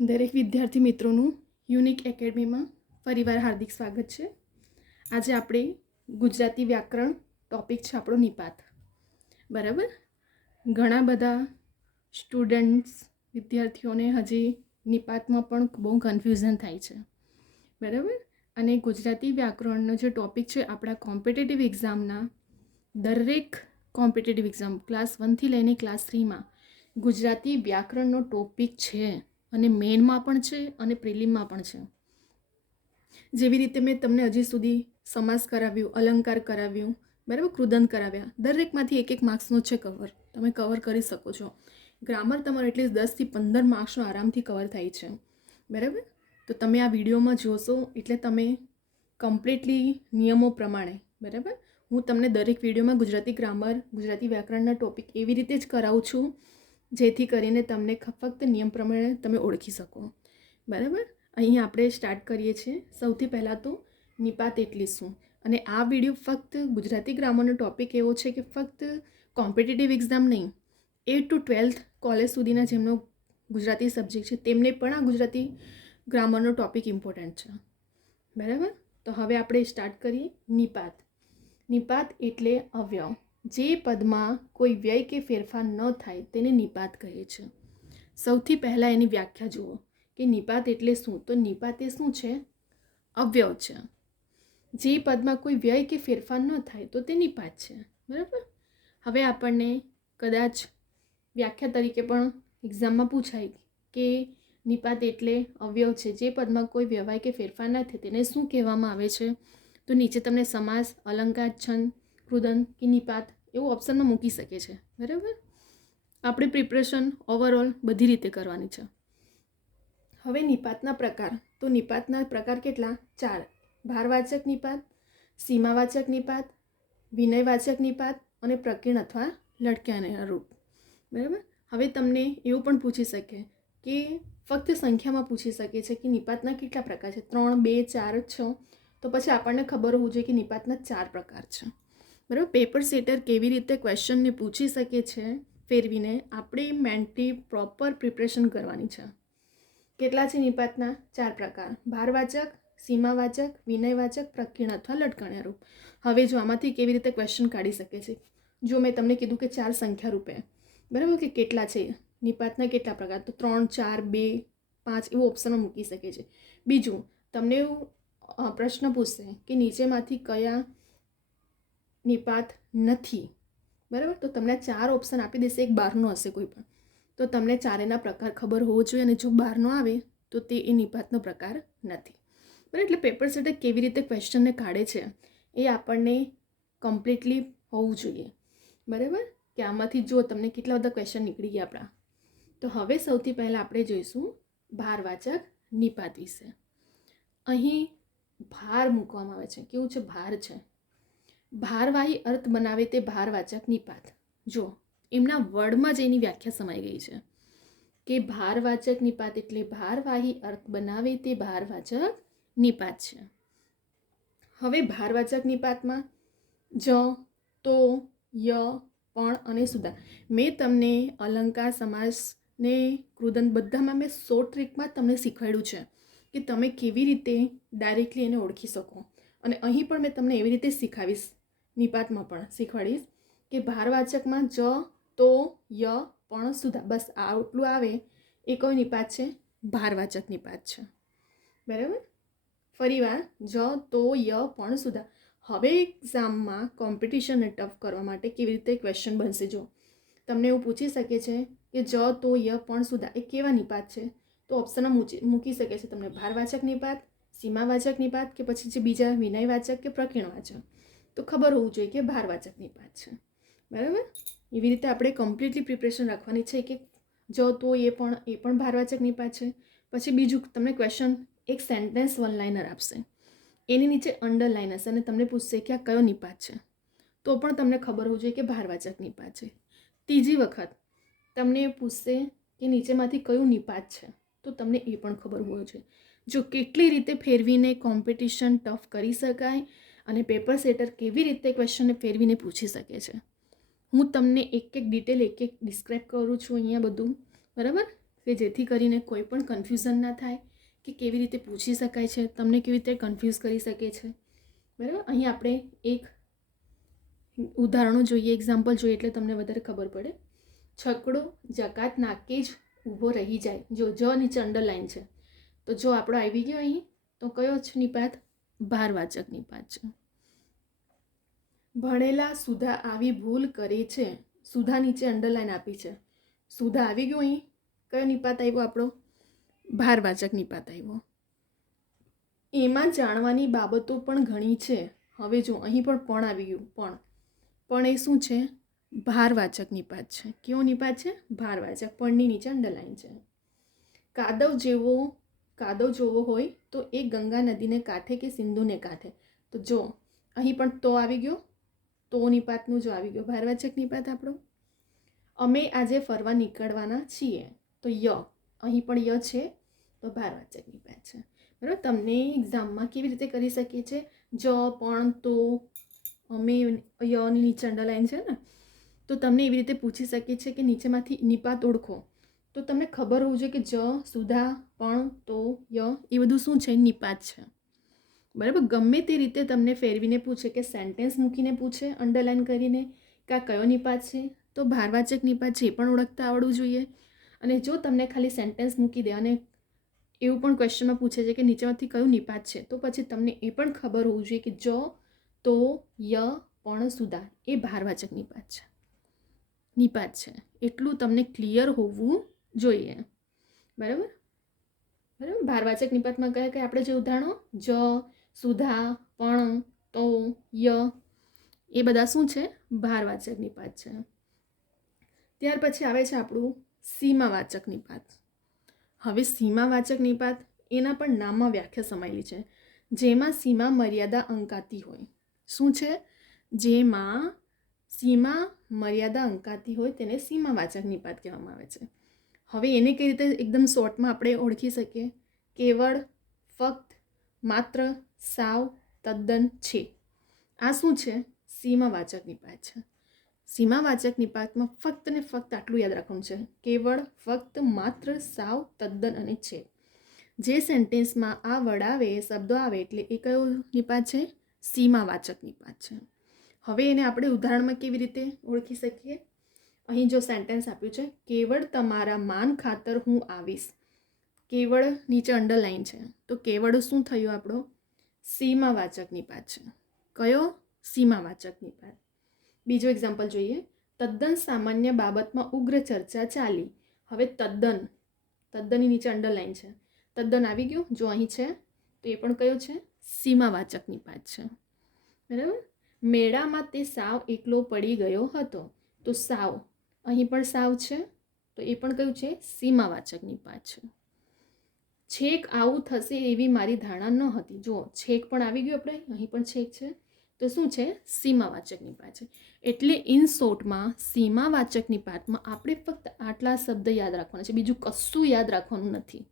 દરેક વિદ્યાર્થી મિત્રોનું યુનિક એકેડમીમાં ફરીવાર હાર્દિક સ્વાગત છે. આજે આપણે ગુજરાતી વ્યાકરણ ટોપિક છે આપણો નિપાત. બરાબર, ઘણા બધા સ્ટુડન્ટ્સ વિદ્યાર્થીઓને હજી નિપાતમાં પણ બહુ કન્ફ્યુઝન થાય છે. બરાબર, અને ગુજરાતી વ્યાકરણનો જે ટોપિક છે આપણા કોમ્પિટિટિવ એક્ઝામના દરેક કોમ્પિટિટિવ એક્ઝામ ક્લાસ 1થી લઈને ક્લાસ 3માં ગુજરાતી વ્યાકરણનો ટોપિક છે. અને મેઇનમાં પણ છે અને પ્રિલિમમાં પણ છે. જેવી રીતે મેં તમને હજી સુધી સમાસ કરાવ્યું, અલંકાર કરાવ્યું, બરાબર, કૃદંત કરાવ્યા, દરેકમાંથી એક માર્ક્સનો છે કવર. તમે કવર કરી શકો છો. ગ્રામર તમારે એટલીસ્ટ 10થી 15 માર્ક્સનો આરામથી કવર થાય છે. બરાબર, તો તમે આ વિડીયોમાં જોશો એટલે તમે કમ્પ્લીટલી નિયમો પ્રમાણે, બરાબર, હું તમને દરેક વિડીયોમાં ગુજરાતી ગ્રામર, ગુજરાતી વ્યાકરણના ટોપિક એવી રીતે જ કરાવું છું જેથી કરીને તમને ફક્ત નિયમ પ્રમાણે તમે ઓળખી શકો. બરાબર, અહીં આપણે સ્ટાર્ટ કરીએ છીએ. સૌથી પહેલાં તો નિપાત એટલે શું, અને આ વિડીયો ફક્ત ગુજરાતી ગ્રામરનો ટોપિક એવો છે કે ફક્ત કોમ્પિટિટિવ એક્ઝામ નહીં, 8 to 12th કોલેજ સુધીના જેમનો ગુજરાતી સબ્જેક્ટ છે તેમને પણ આ ગુજરાતી ગ્રામરનો ટોપિક ઇમ્પોર્ટન્ટ છે. બરાબર, તો હવે આપણે સ્ટાર્ટ કરીએ. નિપાત. નિપાત એટલે અવ્યવ. જે પદમાં કોઈ વ્યય કે ફેરફાર ન થાય તેને નિપાત કહે છે. સૌથી પહેલાં એની વ્યાખ્યા જુઓ કે નિપાત એટલે શું. તો નિપાત એ શું છે? અવ્યવ છે. જે પદમાં કોઈ વ્યય કે ફેરફાર ન થાય તો તે નિપાત છે. બરાબર, હવે આપણને કદાચ વ્યાખ્યા તરીકે પણ એક્ઝામમાં પૂછાય કે નિપાત એટલે અવ્યવ છે, જે પદમાં કોઈ વ્યવહાર કે ફેરફાર ન થાય તેને શું કહેવામાં આવે છે. તો નીચે તમને સમાસ, અલંકાર, છંદ, કૃદંત કે નિપાત એવું ઓપ્શનમાં મૂકી શકે છે. બરાબર, આપણે પ્રિપરેશન ઓવરઓલ બધી રીતે કરવાની છે. હવે નિપાતના પ્રકાર. તો નિપાતના પ્રકાર કેટલા? 4. ભારવાચક નિપાત, સીમાવાચક નિપાત, વિનયવાચક નિપાત અને પ્રકીર્ણ અથવા લટક્યાના રૂપ. બરાબર, હવે તમને એવું પણ પૂછી શકે કે ફક્ત સંખ્યામાં પૂછી શકે છે કે નિપાતના કેટલા પ્રકાર છે? 3, 2, 4, 6. તો પછી આપણને ખબર હોવું જોઈએ કે નિપાતના 4 પ્રકાર છે. બરાબર, પેપર સેટર કેવી રીતે ક્વેશ્ચનને પૂછી શકે છે ફેરવીને આપણે મેન્ટલી પ્રોપર પ્રિપરેશન કરવાની છે. કેટલા છે નિપાતના? 4 પ્રકાર. ભારવાચક, સીમાવાચક, વિનયવાચક, પ્રકીર્ણ અથવા લટકણ્યા રૂપ. હવે જો આમાંથી કેવી રીતે ક્વેશ્ચન કાઢી શકે છે, જો મેં તમને કીધું કે 4 સંખ્યા રૂપે, બરાબર, કે કેટલા છે નિપાતના કેટલા પ્રકાર, તો 3, 4, 2, 5 એવું ઓપ્શનમાં મૂકી શકે છે. બીજું તમને એવું પ્રશ્ન પૂછશે કે નીચેમાંથી કયા નિપાત નથી. બરાબર, તો તમને 4 ઓપ્શન આપી દેશે. એક બહારનો હશે કોઈ પણ, તો તમને ચારેના પ્રકાર ખબર હોવો જોઈએ. અને જો બહારનો આવે તો તે એ નિપાતનો પ્રકાર નથી. બરાબર, એટલે પેપર સેટર કેવી રીતે ક્વેશ્ચનને કાઢે છે એ આપણને કમ્પ્લીટલી હોવું જોઈએ. બરાબર, કે આમાંથી જો તમને કેટલા બધા ક્વેશ્ચન નીકળી ગયા આપણા. તો હવે સૌથી પહેલાં આપણે જોઈશું ભારવાચક નિપાત વિશે. અહીં ભાર મૂકવામાં આવે છે. કેવું છે? ભાર છે. ભારવાહી અર્થ બનાવે તે ભારવાચક નિપાત. જો એમના વર્ડમાં જ એની વ્યાખ્યા સમાઈ ગઈ છે કે ભારવાચક નિપાત એટલે ભારવાહી અર્થ બનાવે તે ભારવાચક નિપાત છે. હવે ભારવાચક નિપાતમાં જ, તો, ય, પણ અને સુધા. મેં તમને અલંકાર, સમાસ ને કૃદંત બધામાં મેં શોર્ટ ટ્રીકમાં તમને શીખવાડ્યું છે કે તમે કેવી રીતે ડાયરેક્ટલી એને ઓળખી શકો. અને અહીં પણ મેં તમને એવી રીતે શીખાવીશ, નિપાતમાં પણ શીખવાડીશ કે ભારવાચકમાં જ, તો, ય, પણ, સુધા, બસ આટલું આવે એ કયો નિપાત છે? ભારવાચક નિપાત છે. બરાબર, ફરીવાર જ, તો, ય, પણ, સુધા. હવે એક્ઝામમાં કોમ્પિટિશનને ટફ કરવા માટે કેવી રીતે ક્વેશ્ચન બનશે? જો તમને એવું પૂછી શકે છે કે જ, તો, ય, પણ, સુધા એ કેવા નિપાત છે, તો ઓપ્શનમાં મૂકી શકે છે તમને ભારવાચક નિપાત, સીમાવાચક નિપાત, કે પછી જે બીજા વિનયવાચક કે પ્રકીર્ણવાચક. તો ખબર હોવું જોઈએ કે ભારવાચક નિપાત છે. બરાબર, એવી રીતે આપણે કમ્પ્લીટલી પ્રિપરેશન રાખવાની છે કે જો, તો, એ પણ ભારવાચક નિપાત છે. પછી બીજું તમને ક્વેશ્ચન એક સેન્ટેન્સ વન લાઇનર આપશે, એની નીચે અંડરલાઇન હશે અને તમને પૂછશે કે આ કયો નિપાત છે, તો પણ તમને ખબર હોવું જોઈએ કે ભારવાચક નિપાત છે. ત્રીજી વખત તમને પૂછશે કે નીચેમાંથી કયું નિપાત છે, તો તમને એ પણ ખબર હોવું જોઈએ. જો કેટલી રીતે ફેરવીને કોમ્પિટિશન ટફ કરી શકાય અને પેપર સેટર કેવી રીતે ક્વેશ્ચનને ફેરવીને પૂછી શકે છે, હું તમને એક ડિટેલ એક ડિસ્ક્રાઇબ કરું છું અહીંયા બધું. બરાબર, કે જેથી કરીને કોઈ પણ કન્ફ્યુઝન ના થાય કે કેવી રીતે પૂછી શકાય છે, તમને કેવી રીતે કન્ફ્યુઝ કરી શકે છે. બરાબર, અહીં આપણે એક ઉદાહરણો જોઈએ, એક્ઝામ્પલ જોઈએ એટલે તમને વધારે ખબર પડે. છકડો જકાત નાકે જ ઊભો રહી જાય. જો જ નીચે અંડરલાઈન છે, તો જો આપણો આવી ગયો અહીં, તો કયો છે નિપાત? ભારવાચક નિપાત છે. ભણેલા સુધા આવી ભૂલ કરે છે. સુધા નીચે અંડરલાઈન આપી છે. સુધા આવી ગયો અહીં, કયો નિપાત આવ્યો આપણો? ભારવાચક નિપાત આવ્યો. એમાં જાણવાની બાબતો પણ ઘણી છે. હવે જો અહીં પણ આવી ગયું. પણ એ શું છે? ભારવાચક નિપાત છે. કેવો નિપાત છે? ભારવાચક. પણની નીચે અંડરલાઈન છે. કાદવ જોવો હોય તો એ ગંગા નદીને કાંઠે કે સિંધુને કાંઠે. તો જો અહીં પણ તો આવી ગયો, તો નિપાતનું જો આવી ગયો ભારવાચક નિપાત આપણો. અમે આજે ફરવા નીકળવાના છીએ, તો ય, અહીં પણ ય છે, તો ભારવાચક નિપાત છે. બરાબર, તમને એક્ઝામમાં કેવી રીતે કરી શકીએ છે? જ, પણ, તો, અમે, યની નીચે અંડરલાઈન છે ને, તો તમને એવી રીતે પૂછી શકીએ છીએ કે નીચેમાંથી નિપાત ઓળખો. તો તમને ખબર હોવું જોઈએ કે જ, સુધા, પણ, તો, ય એ બધું શું છે? નિપાત છે. બરાબર, ગમે તે રીતે તમને ફેરવીને પૂછે કે સેન્ટેન્સ મૂકીને પૂછે અંડરલાઈન કરીને કે આ કયો નિપાત છે, તો ભારવાચક નિપાત છે એ પણ ઓળખતા આવડવું જોઈએ. અને જો તમને ખાલી સેન્ટેન્સ મૂકી દે અને એવું પણ ક્વેશ્ચનમાં પૂછે છે કે નીચેમાંથી કયું નિપાત છે, તો પછી તમને એ પણ ખબર હોવું જોઈએ કે જ, તો, ય, પણ, સુધા એ ભારવાચક નિપાત છે. એટલું તમને ક્લિયર હોવું જોઈએ. બરાબર. ભારવાચક નિપાતમાં કયા કયા આપણે જે ઉદાહરણો? જ, સુધા, પણ, તો, ય એ બધા શું છે? ભારવાચક નિપાત છે. ત્યાર પછી આવે છે આપણું સીમાવાચક નિપાત. હવે સીમાવાચક નિપાત એના પણ નામમાં વ્યાખ્યા સમાયેલી છે. જેમાં સીમા મર્યાદા અંકાતી હોય. શું છે? જેમાં સીમા મર્યાદા અંકાતી હોય તેને સીમાવાચક નિપાત કહેવામાં આવે છે. હવે એને કઈ રીતે એકદમ શોર્ટમાં આપણે ઓળખી શકીએ? કેવળ, ફક્ત, માત્ર, સાવ, તદ્દન, છે. આ શું છે? સીમાવાચક નિપાત છે. સીમાવાચક નિપાતમાં ફક્ત ને ફક્ત આટલું યાદ રાખવાનું છે. કેવળ, ફક્ત, માત્ર, સાવ, તદ્દન અને છે. જે સેન્ટેન્સમાં આ વર્ડ આવે, શબ્દો આવે એટલે એ કયો નિપાત છે? સીમાવાચક નિપાત છે. હવે એને આપણે ઉદાહરણમાં કેવી રીતે ઓળખી શકીએ? અહીં જો સેન્ટેન્સ આપ્યું છે, કેવળ તમારા માન ખાતર હું આવીશ. કેવળ નીચે અંડરલાઈન છે, તો કેવળ શું થયું આપણો? સીમાવાચક નિપાત છે. કયો? સીમાવાચક નિપાત. બીજો એક્ઝામ્પલ જોઈએ. તદ્દન સામાન્ય બાબતમાં ઉગ્ર ચર્ચા ચાલી. હવે તદ્દનની નીચે અંડરલાઈન છે. તદ્દન આવી ગયું, જો અહીં છે, તો એ પણ કયો છે? સીમાવાચક નિપાત છે. બરાબર. મેળામાં તે સાવ એકલો પડી ગયો હતો. તો સાવ, અહીં પણ સાવ છે, તો એ પણ કયું છે? સીમાવાચક નિપાત છે. છેક આવું થશે એવી મારી ધારણા ન હતી. જો છેક પણ આવી ગયું, આપણે અહીં પણ છેક છે, તો શું છે? સીમાવાચક નિપાત છે. એટલે ઇન શોર્ટમાં સીમાવાચક નિપાતમાં આપણે ફક્ત આટલા શબ્દ યાદ રાખવાના છે, બીજું કશું યાદ રાખવાનું નથી.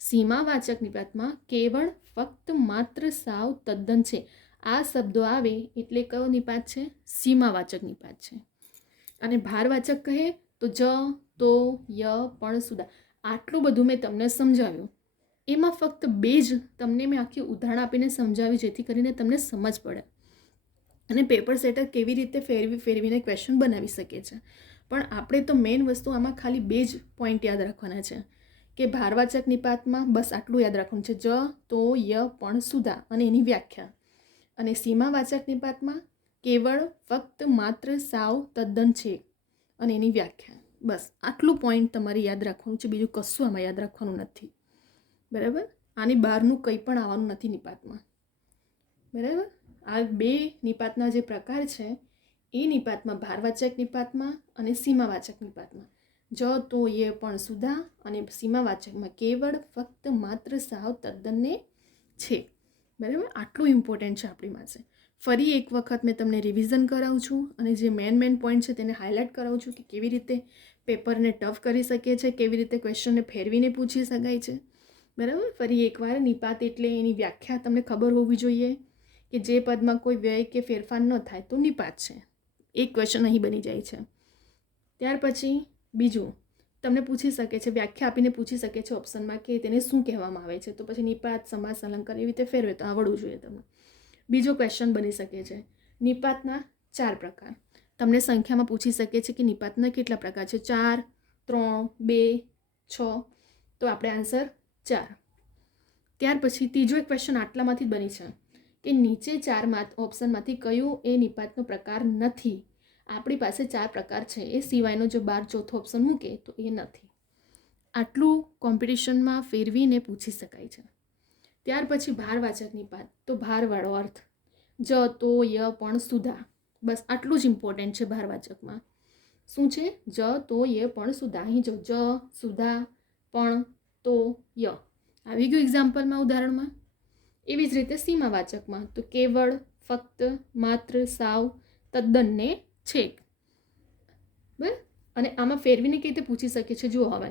સીમાવાચક નિપાતમાં કેવળ, ફક્ત, માત્ર, સાવ, તદ્દન, છે. આ શબ્દો આવે એટલે કયો નિપાત છે? સીમાવાચક નિપાત છે. અને ભારવાચક કહે તો જ, તો, ય, પણ, સુધા. આટલું બધું મેં તમને સમજાવ્યું. એમાં ફક્ત બે જ તમને મેં આખી ઉદાહરણ આપીને સમજાવ્યું, જેથી કરીને તમને સમજ પડે અને પેપર સેટર કેવી રીતે ફેરવીને ક્વેશ્ચન બનાવી શકે છે. પણ આપણે તો મેઇન વસ્તુ આમાં ખાલી બે જ પોઈન્ટ યાદ રાખવાના છે કે ભારવાચક નિપાતમાં બસ આટલું યાદ રાખવાનું છે. જ, તો, ય, પણ, સુધા અને એની વ્યાખ્યા. અને સીમાવાચક નિપાતમાં કેવળ, ફક્ત, માત્ર, સાવ, તદ્દન, છે અને એની વ્યાખ્યા. બસ આટલું પોઈન્ટ તમારે યાદ રાખવાનું છે, બીજું કશું આમાં યાદ રાખવાનું નથી. બરાબર. આની બહારનું કંઈ પણ આવવાનું નથી નિપાતમાં. બરાબર. આ બે નિપાતના જે પ્રકાર છે એ નિપાતમાં ભારવાચક નિપાતમાં અને સીમાવાચક નિપાતમાં જ, તો, ય, પણ, સુધા અને સીમાવાચકમાં કેવળ, ફક્ત, માત્ર, સાવ, તદ્દનને છે. બરાબર. આટલું ઇમ્પોર્ટન્ટ છે આપણી પાસે. ફરી એક વખત મેં તમને રિવિઝન કરાવું છું અને જે મેન પોઈન્ટ છે તેને હાઇલાઇટ કરાવું છું કે કેવી રીતે પેપરને ટફ કરી શકીએ છીએ, કેવી રીતે ક્વેશ્ચનને ફેરવીને પૂછી શકાય છે. બરાબર. ફરી એકવાર નિપાત એટલે એની વ્યાખ્યા તમને ખબર હોવી જોઈએ કે જે પદમાં કોઈ વ્યય કે ફેરફાર ન થાય તો નિપાત છે. એક ક્વેશ્ચન અહીં બની જાય છે. ત્યાર પછી બીજું તમને પૂછી શકે છે, વ્યાખ્યા આપીને પૂછી શકે છે ઓપ્શનમાં કે તેને શું કહેવામાં આવે છે. તો પછી નિપાત, સમાસ, અલંકાર એવી રીતે ફેરવે તો આવડવું જોઈએ તમને. બીજો ક્વેશ્ચન બની શકે છે નિપાતના 4 પ્રકાર. તમને સંખ્યામાં પૂછી શકે છે કે નિપાતના કેટલા પ્રકાર છે, 4, 3, 2, 6. તો આપણે આન્સર 4. ત્યાર પછી ત્રીજો એક ક્વેશ્ચન આટલામાંથી જ બની છે કે નીચે 4 ઓપ્શનમાંથી કયું એ નિપાતનો પ્રકાર નથી. આપણી પાસે 4 પ્રકાર છે, એ સિવાયનો જો 12 ચોથો ઓપ્શન મૂકે તો એ નથી. આટલું કોમ્પિટિશનમાં ફેરવીને પૂછી શકાય છે. ત્યાર પછી ભારવાચક નિપાત. તો ભારવાળો અર્થ જ, તો, ય, પણ, સુધા. બસ આટલું જ ઇમ્પોર્ટન્ટ છે ભારવાચકમાં. શું છે? જ, તો, ય, પણ, સુધા. અહીં જો જ, સુધા, પણ, તો, ય આવી ગયું એક્ઝામ્પલમાં, ઉદાહરણમાં. એવી જ રીતે સીમાવાચકમાં તો કેવળ, ફક્ત, માત્ર, સાવ, તદ્દન ને છેક. બરાબર. અને આમાં ફેરવીને કઈ રીતે પૂછી શકીએ છીએ જુઓ હવે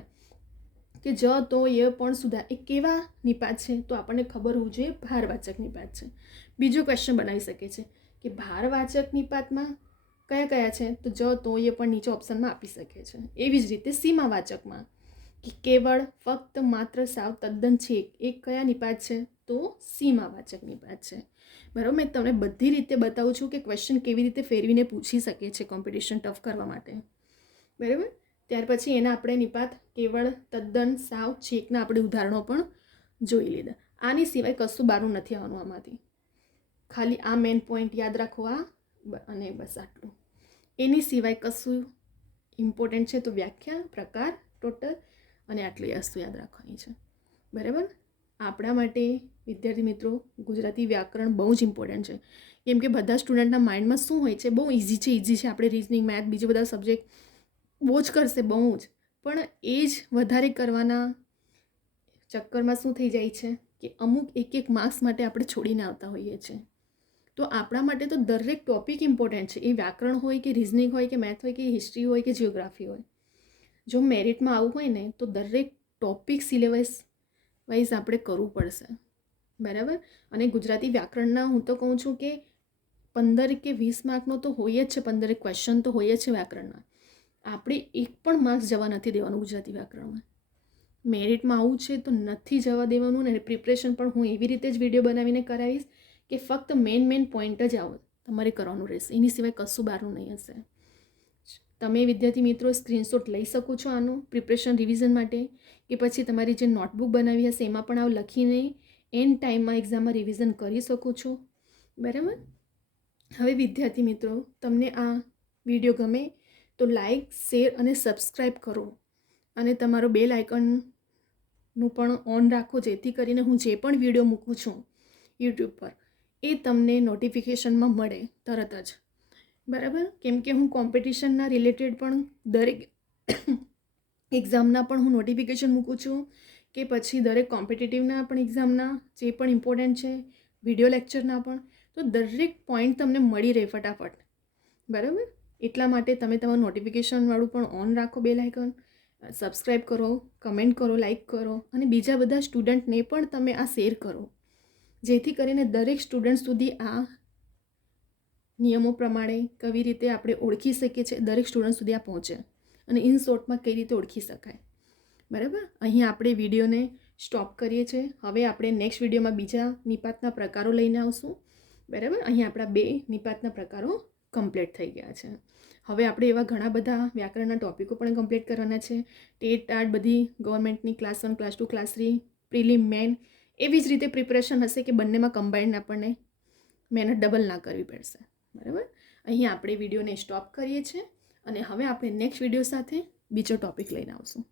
કે જ, તો, ય, પણ, સુધા એ કેવા નિપાત છે? તો આપણને ખબર હોવું જોઈએ ભારવાચક નિપાત છે. બીજો ક્વેશ્ચન બનાવી શકે છે કે ભારવાચક નિપાતમાં કયા કયા છે? તો જ, તો, ય પણ નીચે ઓપ્શનમાં આપી શકે છે. એવી જ રીતે સીમાવાચકમાં કે કેવળ, ફક્ત, માત્ર, સાવ, તદ્દન, છેક એ કયા નિપાત છે? તો સીમાવાચક નિપાત છે. બરાબર. મેં તમને બધી રીતે બતાવું છું કે ક્વેશ્ચન કેવી રીતે ફેરવીને પૂછી શકે છે કોમ્પિટિશન ટફ કરવા માટે. બરાબર. ત્યાર પછી એના આપણે નિપાત કેવળ, તદ્દન, સાવ, છેકના આપણે ઉદાહરણો પણ જોઈ લીધા. આની સિવાય કશું બારું નથી આવવાનું આમાંથી. ખાલી આ મેઇન પોઈન્ટ યાદ રાખવા અને બસ આટલું. એની સિવાય કશું ઇમ્પોર્ટન્ટ છે તો વ્યાખ્યા, પ્રકાર, ટોટલ અને આટલી વસ્તુ યાદ રાખવાની છે. બરાબર. આપણા માટે વિદ્યાર્થી મિત્રો ગુજરાતી વ્યાકરણ બહુ જ ઇમ્પોર્ટન્ટ છે. કેમ કે બધા સ્ટુડન્ટના માઇન્ડમાં શું હોય છે, બહુ ઇઝી છે. આપણે રિઝનિંગ, મેથ, બીજા બધા સબ્જેક્ટ બહુ જ કરશે, બહુ જ. પણ એ જ વધારે કરવાના ચક્કરમાં શું થઈ જાય છે કે અમુક એક માર્ક્સ માટે આપણે છોડીને આવતા હોઈએ છીએ. તો આપણા માટે તો દરેક ટોપિક ઇમ્પોર્ટન્ટ છે. એ વ્યાકરણ હોય કે રિઝનિંગ હોય કે મેથ હોય કે હિસ્ટ્રી હોય કે જિયોગ્રાફી હોય. જો મેરિટમાં આવવું હોય ને તો દરેક ટોપિક સિલેબસ વાઇઝ આપણે કરવું પડશે. બરાબર. અને ગુજરાતી વ્યાકરણના હું તો કહું છું કે 15 કે 20 માર્કનો તો હોય જ છે, 15 ક્વેશ્ચન તો હોય જ છે વ્યાકરણના. આપણે એક પણ માર્ક્સ જવા નથી દેવાનું ગુજરાતી વ્યાકરણમાં. મેરિટમાં આવું છે તો નથી જવા દેવાનું. અને પ્રિપરેશન પણ હું એવી રીતે જ વિડીયો બનાવીને કરાવીશ કે ફક્ત મેઇન પોઈન્ટ જ આવો તમારે કરવાનું રહેશે. એની સિવાય કશું બહારનું નહીં હશે. તમે વિદ્યાર્થી મિત્રો સ્ક્રીનશોટ લઈ શકો છો આનું પ્રિપરેશન રિવિઝન માટે, કે પછી તમારી જે નોટબુક બનાવી હશે એમાં પણ આવું લખીને એન્ડ ટાઈમમાં એક્ઝામમાં રિવિઝન કરી શકો છો. બરાબર. હવે વિદ્યાર્થી મિત્રો તમને આ વિડીયો ગમે તો લાઈક, શેર અને સબસ્ક્રાઈબ કરો. અને તમારો બેલ આઇકનનું પણ ઓન રાખો, જેથી કરીને હું જે પણ વિડીયો મૂકું છું યુટ્યુબ પર એ તમને નોટિફિકેશનમાં મળે તરત જ. બરાબર. કેમ કે હું કોમ્પિટિશનના રિલેટેડ પણ દરેક એક્ઝામના પણ હું નોટિફિકેશન મૂકું છું, કે પછી દરેક કોમ્પિટિટિવના પણ એક્ઝામના જે પણ ઇમ્પોર્ટન્ટ છે, વિડીયો લેક્ચરના પણ. તો દરેક પોઈન્ટ તમને મળી રહે ફટાફટ. બરાબર. એટલા માટે તમે તમારું નોટિફિકેશનવાળું પણ ઓન રાખો, બેલ આઇકન, સબસ્ક્રાઈબ કરો, કમેન્ટ કરો, લાઈક કરો અને બીજા બધા સ્ટુડન્ટને પણ તમે આ શેર કરો, જેથી કરીને દરેક સ્ટુડન્ટ સુધી આ નિયમો પ્રમાણે કેવી રીતે આપણે ઓળખી શકીએ છીએ, દરેક સ્ટુડન્ટ સુધી આ પહોંચે અને ઇન શોર્ટમાં કઈ રીતે ઓળખી શકાય. બરાબર. અહીં આપણે વિડીયોને સ્ટોપ કરીએ છીએ. હવે આપણે નેક્સ્ટ વિડીયોમાં બીજા નિપાતના પ્રકારો લઈને આવશું. બરાબર. અહીં આપણા 2 નિપાતના પ્રકારો કમ્પ્લીટ થઈ ગયા છે. હવે આપણે એવા ઘણા બધા વ્યાકરણના ટોપિકો પણ કમ્પ્લીટ કરવાના છે. ટેટ, ટાટ બધી ગવર્મેન્ટની class 1, class 2, class 3, prelim, main એવી જ રીતે પ્રિપરેશન હશે કે બંનેમાં કમ્બાઇન્ડ આપણને મહેનત ડબલ ના કરવી પડશે. બરાબર. અહીં આપણે વિડીયોને સ્ટોપ કરીએ છીએ અને હવે આપણે નેક્સ્ટ વિડીયો સાથે બીજો ટોપિક લઈને આવશું.